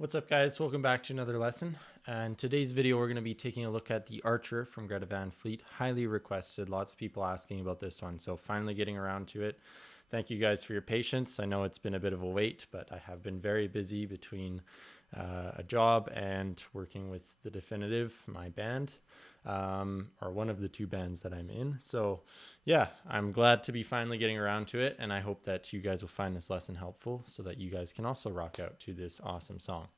What's up, guys? Welcome back to another lesson. And today's video, we're going to be taking a look at the Archer from Greta Van Fleet. Highly requested. Lots of people asking about this one. So finally getting around to it. Thank you guys for your patience. I know it's been a bit of a wait, but I have been very busy between a job and working with the Definitive, my band, or one of the two bands that I'm in. So yeah, I'm glad to be finally getting around to it, and I hope that you guys will find this lesson helpful so that you guys can also rock out to this awesome song.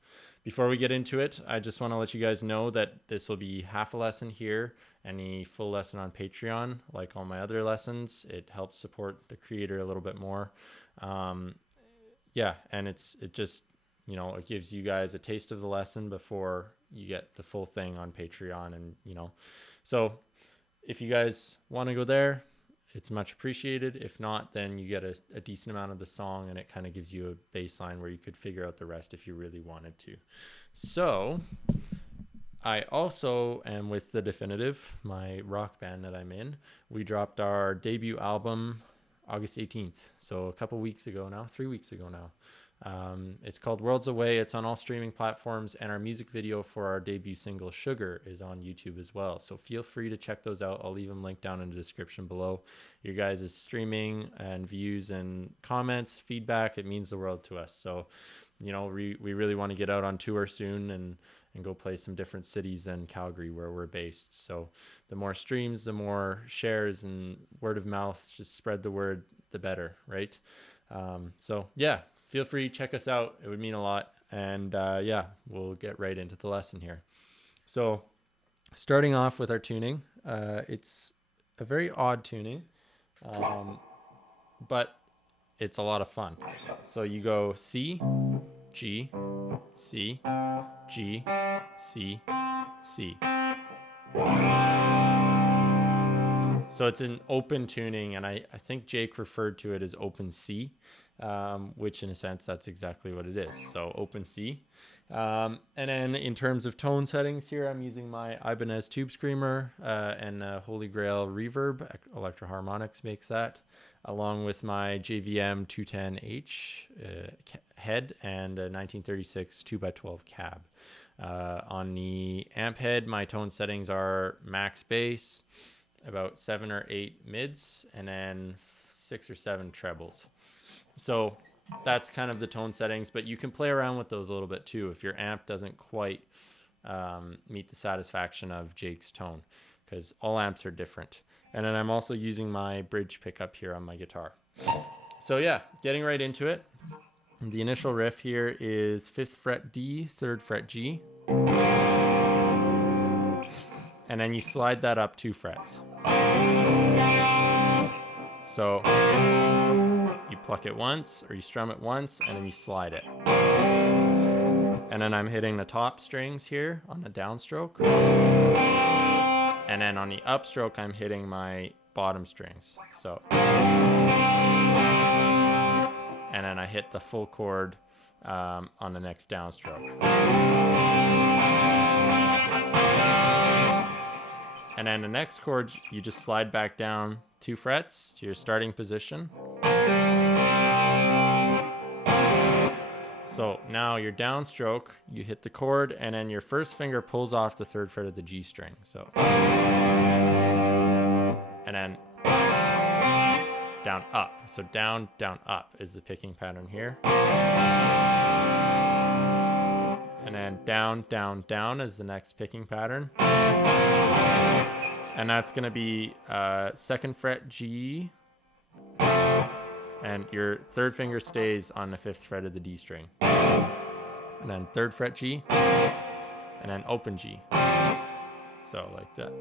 Before we get into it, I just want to let you guys know that this will be half a lesson here, any full lesson on Patreon. Like all my other lessons, it helps support the creator a little bit more. Yeah, and it just, it gives you guys a taste of the lesson before you get the full thing on Patreon. And, so if you guys want to go there, it's much appreciated. If not, then you get a decent amount of the song, and it kind of gives you a baseline where you could figure out the rest if you really wanted to. So I also am with the Definitive, my rock band that I'm in. We dropped our debut album August 18th. So a couple weeks ago now, 3 weeks ago now. It's called Worlds Away. It's on all streaming platforms, and our music video for our debut single Sugar is on YouTube as well. So feel free to check those out. I'll leave them linked down in the description below. Your guys' streaming and views and comments, feedback, it means the world to us. So, we really want to get out on tour soon and go play some different cities than Calgary where we're based. So the more streams, the more shares and word of mouth, just spread the word, the better, right? So yeah, feel free, check us out. It would mean a lot. And yeah, we'll get right into the lesson here. So starting off with our tuning, it's a very odd tuning, but it's a lot of fun. So you go C, G, C, G, C, C. So it's an open tuning, and I think Jake referred to it as open C, which in a sense, that's exactly what it is. So open C. And then in terms of tone settings here, I'm using my Ibanez Tube Screamer and Holy Grail Reverb. Electro Harmonics makes that, along with my JVM 210H head and a 1936 2x12 cab. On the amp head, my tone settings are max bass, about 7 or 8 mids, and then 6 or 7 trebles. So that's kind of the tone settings, but you can play around with those a little bit too if your amp doesn't quite meet the satisfaction of Jake's tone, because all amps are different. And then I'm also using my bridge pickup here on my guitar. So yeah, getting right into it. The initial riff here is 5th fret D, 3rd fret G. And then you slide that up 2 frets. So you pluck it once, or you strum it once, and then you slide it. And then I'm hitting the top strings here on the downstroke. And then on the upstroke, I'm hitting my bottom strings. So, and then I hit the full chord on the next downstroke. And then the next chord, you just slide back down 2 frets to your starting position. So now your downstroke, you hit the chord, and then your first finger pulls off the 3rd fret of the G string. So, and then down, up. So down, down, up is the picking pattern here. And then down, down, down is the next picking pattern. And that's going to be 2nd fret G, and your 3rd finger stays on the 5th fret of the D string. And then 3rd fret G, and then open G. So like that.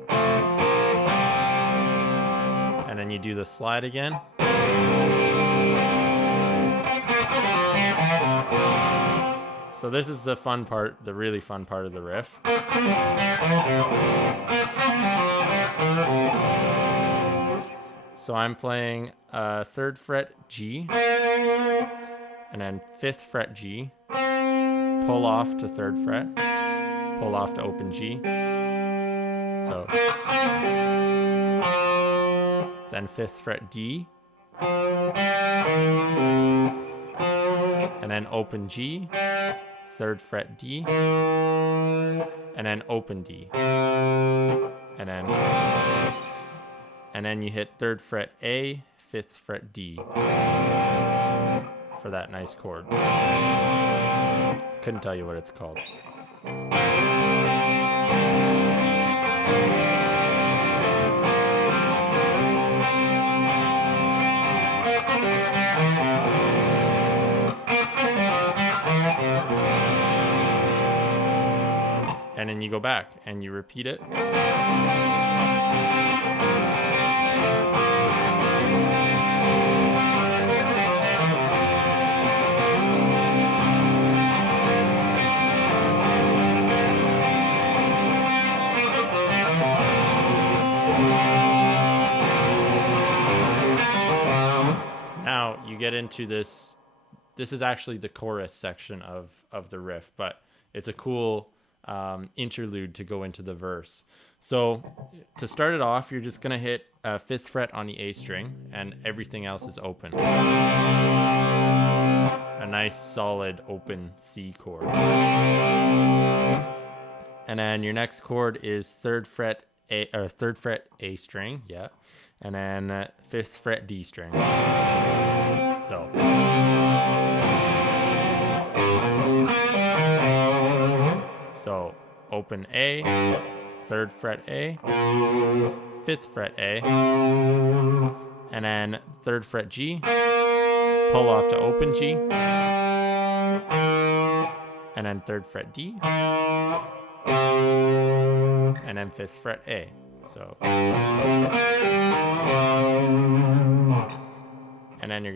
And then you do the slide again. So this is the fun part, the really fun part of the riff. So I'm playing 3rd fret G, and then 5th fret G, pull off to 3rd fret, pull off to open G. So then 5th fret D, and then open G, 3rd fret D, and then open D, and then you hit 3rd fret A, 5th fret D for that nice chord. Couldn't tell you what it's called. And then you go back and you repeat it. Now you get into this. This is actually the chorus section of the riff, but it's a cool interlude to go into the verse. So to start it off, you're just going to hit a 5th fret on the A string, and everything else is open. A nice solid open C chord. And then your next chord is 3rd fret A, or 3rd fret A string, yeah, and then 5th fret D string. So open A, 3rd fret A, 5th fret A, and then 3rd fret G, pull off to open G, and then 3rd fret D, and then 5th fret A. So, and then you're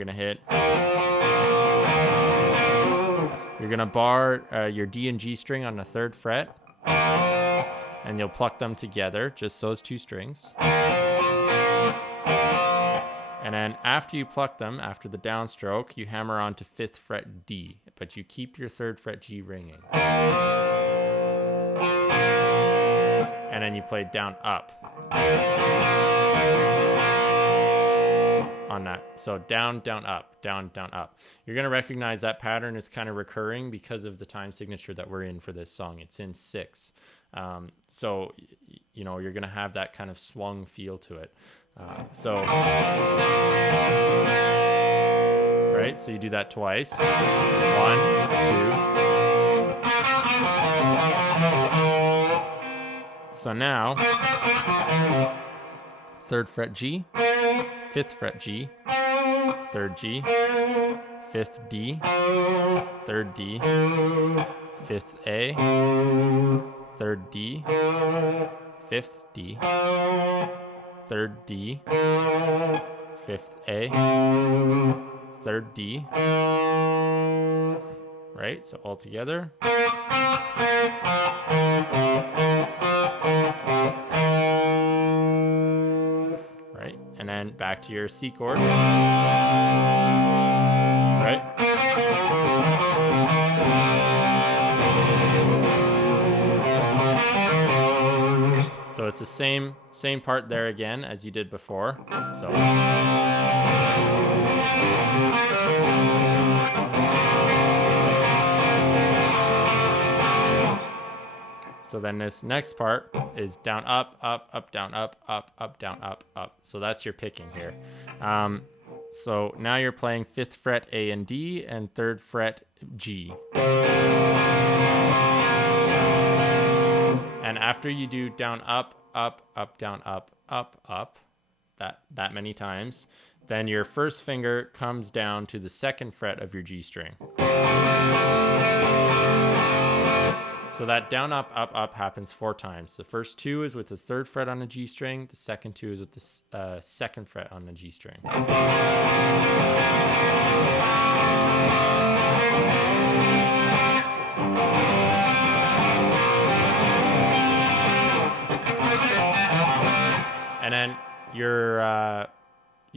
gonna bar your D and G string on the 3rd fret, and you'll pluck them together, just those 2 strings. And then after you pluck them, after the downstroke, you hammer on to 5th fret D, but you keep your 3rd fret G ringing. And then you play down up on that. So down, down, up, down, down, up. You're going to recognize that pattern is kind of recurring because of the time signature that we're in for this song. It's in 6. So, you know, you're going to have that kind of swung feel to it. Right? So you do that twice. 1, 2. So now, 3rd fret G, 5th fret G, 3rd G, 5th D, 3rd D, 5th A, 3rd D, 5th D, 3rd D, 5th A, 3rd D, right? So all together. Right? And then back to your C chord. Right? So it's the same part there again as you did before. So then this next part is down, up, up, up, down, up, up, up, down, up, up. So that's your picking here. So now you're playing 5th fret A and D and 3rd fret G. And after you do down, up, up, up, down, up, up, up, that many times, then your first finger comes down to the 2nd fret of your G string. So that down, up, up, up happens 4 times. The first 2 is with the 3rd fret on the G string. The second 2 is with the 2nd fret on the G string. And then your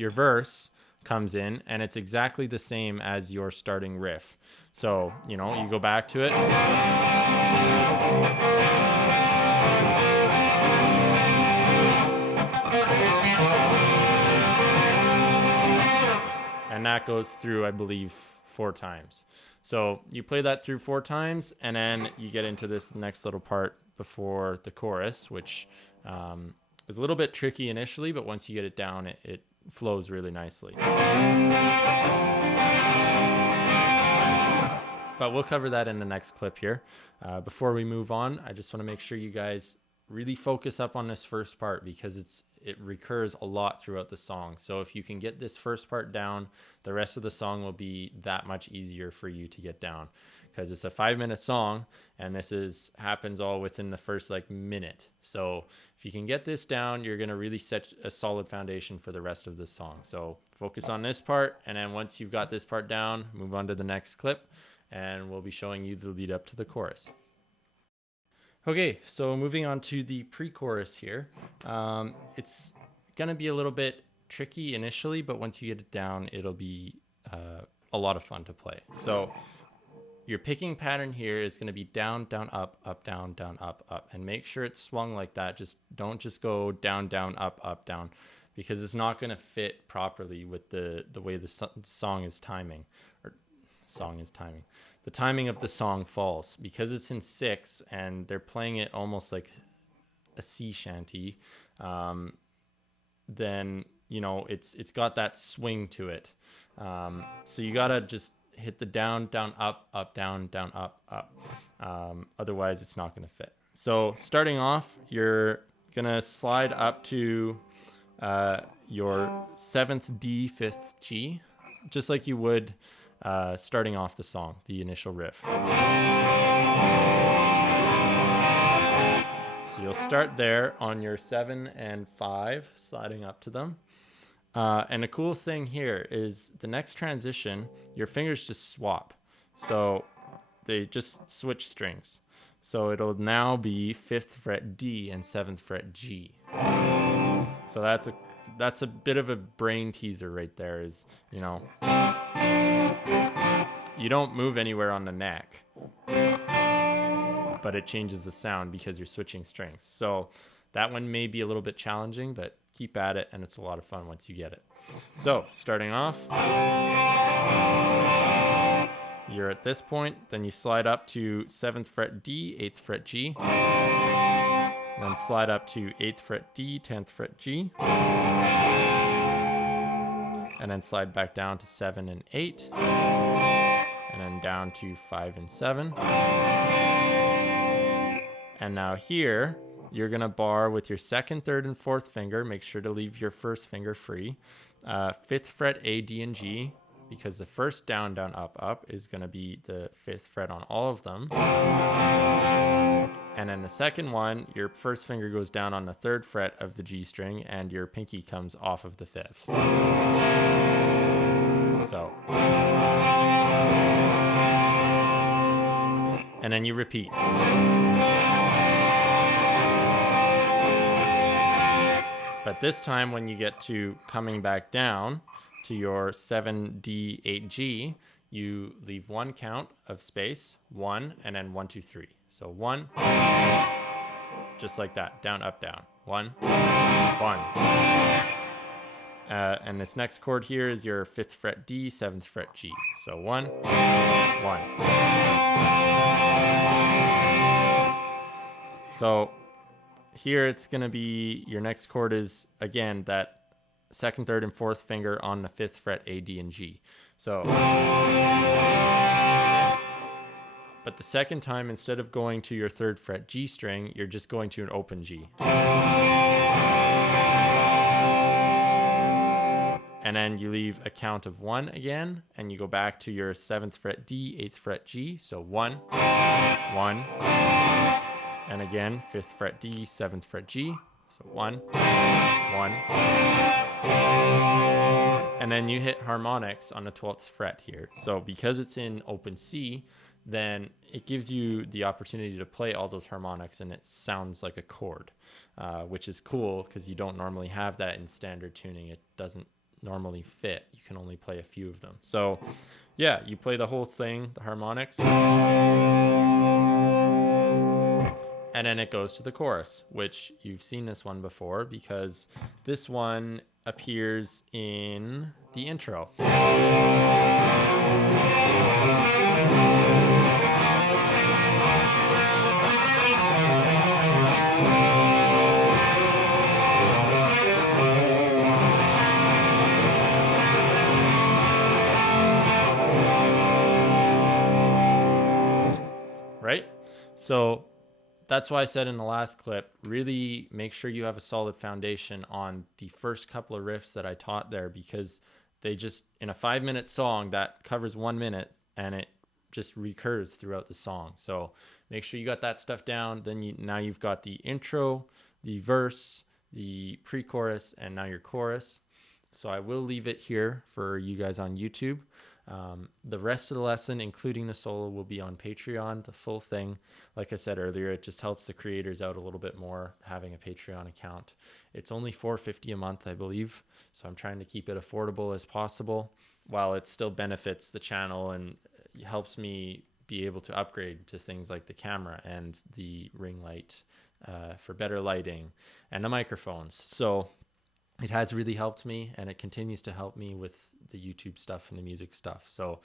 verse comes in, and it's exactly the same as your starting riff. So, you know, you go back to it. And that goes through, I believe, 4 times. So you play that through 4 times, and then you get into this next little part before the chorus, which is a little bit tricky initially, but once you get it down, it flows really nicely. But we'll cover that in the next clip here. Before we move on, I just want to make sure you guys really focus up on this first part, because it recurs a lot throughout the song. So if you can get this first part down, the rest of the song will be that much easier for you to get down, because it's a 5-minute song, and this happens all within the first minute. So if you can get this down, you're going to really set a solid foundation for the rest of the song. So focus on this part, and then once you've got this part down, move on to the next clip, and we'll be showing you the lead up to the chorus. Okay, so moving on to the pre-chorus here. It's going to be a little bit tricky initially, but once you get it down, it'll be a lot of fun to play. So your picking pattern here is going to be down, down, up, down, up, up. And make sure it's swung like that. Don't just go down, down, up, down, because it's not going to fit properly with the way the song is timing. The timing of the song falls, because it's in 6 and they're playing it almost like a sea shanty. Then it's got that swing to it. So you gotta just hit the down, down, up, down, up. Otherwise, it's not gonna fit. So starting off, you're gonna slide up to your 7th D, 5th G, just like you would starting off the song, the initial riff. So you'll start there on your 7 and 5, sliding up to them. And the cool thing here is the next transition, your fingers just swap. So they just switch strings. So it'll now be 5th fret D and 7th fret G. So that's a bit of a brain teaser right there, is, you don't move anywhere on the neck, but it changes the sound because you're switching strings. So that one may be a little bit challenging, but keep at it, and it's a lot of fun once you get it. So starting off, you're at this point, then you slide up to 7th fret D, 8th fret G, then slide up to 8th fret D, 10th fret G, and then slide back down to 7 and 8, and then down to 5 and 7. And now here, you're going to bar with your 2nd, 3rd, and 4th finger. Make sure to leave your 1st finger free. 5th fret A, D, and G, because the first down, down, up is going to be the 5th fret on all of them. And then the second one, your 1st finger goes down on the 3rd fret of the G string, and your pinky comes off of the 5th. So. And then you repeat. But this time, when you get to coming back down to your 7D, 8G, you leave 1 count of space, 1, and then 1, 2, 3. So 1, just like that, down, up, down. 1, 1. And this next chord here is your 5th fret D, 7th fret G. So 1, 1. So here it's going to be, your next chord is, again, that 2nd, 3rd, and 4th finger on the 5th fret A, D, and G. So, but the second time, instead of going to your 3rd fret G string, you're just going to an open G. And then you leave a count of 1 again, and you go back to your 7th fret D, 8th fret G. So 1, 1. And again, 5th fret D, 7th fret G. So 1, 1. And then you hit harmonics on the 12th fret here. So because it's in open C, then it gives you the opportunity to play all those harmonics, and it sounds like a chord, which is cool because you don't normally have that in standard tuning. It doesn't normally fit. You can only play a few of them. So yeah, you play the whole thing, the harmonics, and then it goes to the chorus, which you've seen this one before because this one appears in the intro. right? So that's why I said in the last clip, really make sure you have a solid foundation on the first couple of riffs that I taught there, because they just, in a 5-minute song that covers 1 minute, and it just recurs throughout the song. So make sure you got that stuff down. Then now you've got the intro, the verse, the pre-chorus, and now your chorus. So I will leave it here for you guys on YouTube. The rest of the lesson, including the solo, will be on Patreon, the full thing. Like I said earlier, it just helps the creators out a little bit more having a Patreon account. It's only $4.50 a month, I believe. So I'm trying to keep it affordable as possible, while it still benefits the channel and helps me be able to upgrade to things like the camera and the ring light for better lighting and the microphones. So it has really helped me, and it continues to help me with the YouTube stuff and the music stuff. So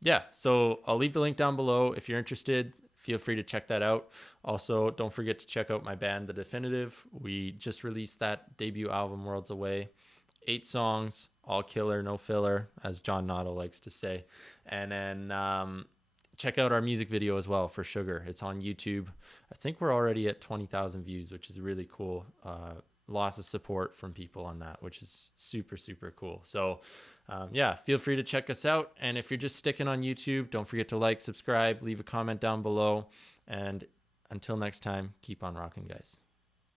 yeah, so I'll leave the link down below. If you're interested, feel free to check that out. Also, don't forget to check out my band, The Definitive. We just released that debut album, Worlds Away. 8 songs, all killer, no filler, as John Notto likes to say. And then check out our music video as well for Sugar. It's on YouTube. I think we're already at 20,000 views, which is really cool. Lots of support from people on that, which is super, super cool. So yeah, feel free to check us out. And if you're just sticking on YouTube, don't forget to like, subscribe, leave a comment down below. And until next time, keep on rocking, guys.